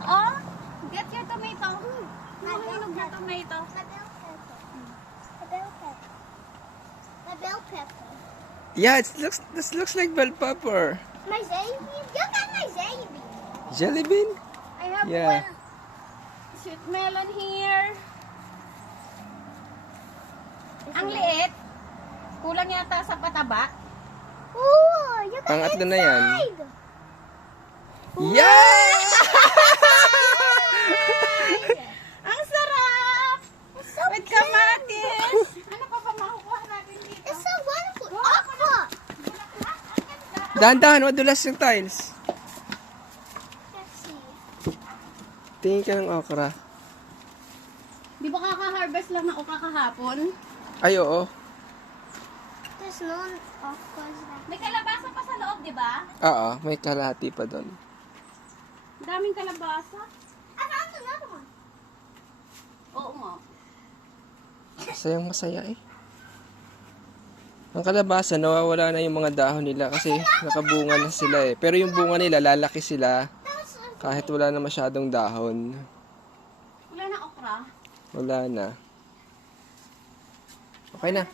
Oh, get your tomato. Mahinog na tomato. The bell pepper. Yeah, this looks like bell pepper. My baby. Look at my baby. Jelly bean? I have Yeah. one sweet melon here. Ang liit. Kulang yata sa pataba. Ooh, look at Pangatlo na yan. inside. Yeah! Ang sarap! It's so With cute. kamatis. Ano pa ba makukuha natin dito? It's so wonderful. Aqua. Dahan-dahan, madulas yung tiles. Let's see. Tingin ka ng okra. Di ba kaka-harvest lang na okra kahapon? Ay, oo. There's no aquas there. May kalabasa pa sa loob, di ba? Oo, may kalahati pa doon. Daming kalabasa. I found another one. Oo nga. Masayang masaya eh. Ang kalabasa, nawawala na yung mga dahon nila kasi nakabunga na sila eh. Pero yung bunga nila, lalaki sila kahit wala na masyadong dahon. Wala na okra. Wala na. Okay na.